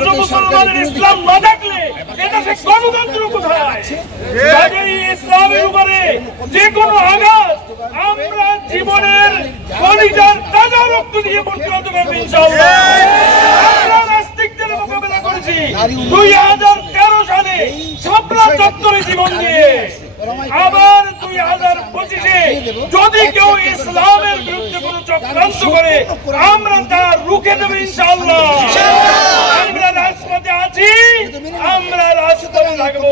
অথচ মুসলমানের ইসলাম না থাকলে এটা সে গণতন্ত্র কোথায়? কাজেই ইসলামের উপরে যে কোনো আঘাত আমরা জীবনের কলিজার তাজা রক্ত দিয়ে প্রতিহত করব ইনশাআল্লাহ। আমরা নাস্তিকদের মোকাবেলা করেছি 2013 সালে শাপলা চত্বরে জীবন দিয়ে, আবার 2025-এ যদি কেউ ইসলামের বিরুদ্ধে কোন চক্রান্ত করে আমরা তা রুখে দেব ইনশাআল্লাহ। আমরা রাজপথে আছি, আমরা রাজপথে থাকবো।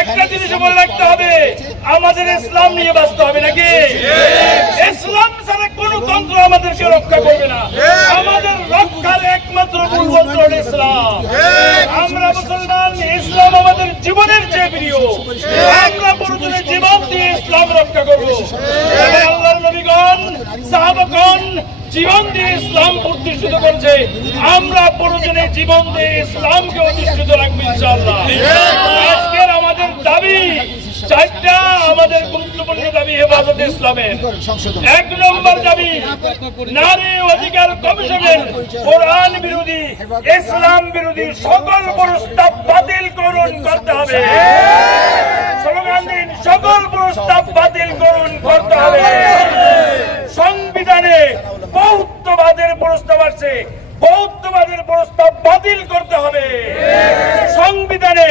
একটা জিনিস মনে রাখতে হবে, আমাদের ইসলাম নিয়ে বাঁচতে হবে নাকি? ইসলাম ছাড়া কোন তন্ত্র আমাদেরকে রক্ষা করবে না। আমাদের রক্ষার একমাত্র মূলমন্ত্র হল ইসলাম। আমরা মুসলমান, ইসলাম আমাদের জীবনের চেয়ে প্রিয়। আমরা প্রয়োজনে জীবন দিয়ে ইসলাম রক্ষা করবো। আল্লাহর নবীগণ, সাহাবাগণ জীবন দিয়ে ইসলাম প্রতিষ্ঠিত করেছে, আমরা প্রয়োজনে জীবন দিয়ে ইসলামকে প্রতিষ্ঠিত রাখবো ইনশাআল্লাহ। আজকের আমাদের দাবি চারটা, আমাদের গুরুত্বপূর্ণ দাবি হেফাজতে ইসলামের। 1 নম্বর দাবি, নারী অধিকার কমিশনের কোরআন বিরোধী, ইসলাম বিরোধী সকল প্রস্তাব বাতিল করতে হবে। স্লোগান দিন, সকল প্রস্তাব বাতিল করতে হবে। সংবিধানে বৌদ্ধবাদের প্রস্তাব আছে, বৌদ্ধবাদের প্রস্তাব বাতিল করতে হবে। সংবিধানে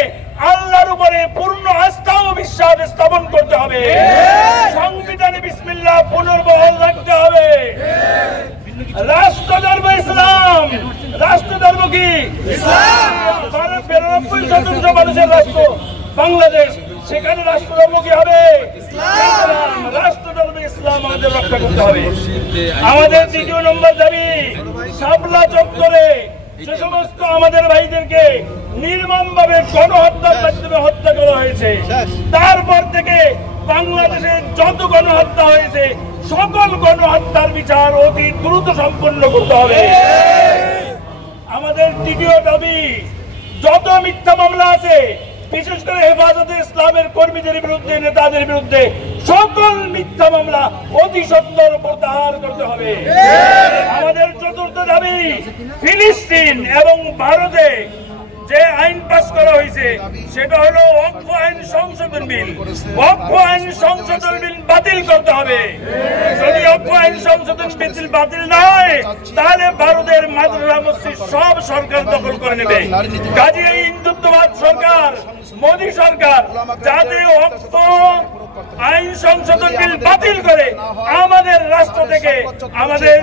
আল্লাহর উপরে পূর্ণ আস্থা ও বিশ্বাস স্থাপন করতে হবে। সংবিধানে বিসমিল্লাহ পুনর্বহাল রাখতে হবে। রাষ্ট্রধর্ম ইসলাম। রাষ্ট্রধর্ম কি? ইসলাম। 92% মানুষের রাষ্ট্র বাংলাদেশ, সেখানে রাষ্ট্রধর্ম কি হবে? ইসলাম। রাষ্ট্রধর্ম ইসলাম আমাদের রক্ষা করতে হবে। আমাদের 2 নম্বর দাবি, শাপলা চত্বরে যে সমস্ত আমাদের ভাইদেরকে নির্মমভাবে গণহত্যার মাধ্যমে হত্যা করা হয়েছে, তারপর থেকে বাংলাদেশে যত গণহত্যা হয়েছে সকল গণহত্যার বিচার অতি দ্রুত সম্পন্ন করতে হবে। আমাদের 3 দাবি, যত মিথ্যা মামলা আছে বিশেষ করে হেফাজতে ইসলামের কর্মীদের বিরুদ্ধে, নেতাদের বিরুদ্ধে সকল মিথ্যা মামলা অতি সত্বর প্রত্যাহার করতে হবে। আমাদের 4র্থ দাবি, ফিলিস্তিন এবং ভারতে যে আইন পাস করা হয়েছে সেটা হলো ওয়াকফ আইন সংশোধন বিল। ওয়াকফ আইন সংশোধন বিল বাতিল করতে হবে। যদি ওয়াকফ আইন সংশোধন বিল বাতিল না হয় তাহলে ভারতের মাদ্রাসা মসজিদ সব সরকার দখল করে নেবে। কাজে এই হিন্দুত্ববাদ সরকার, মোদী সরকার যাতে ওয়াকফ আইন সংশোধন বিল বাতিল করে আমাদের রাষ্ট্র থেকে আমাদের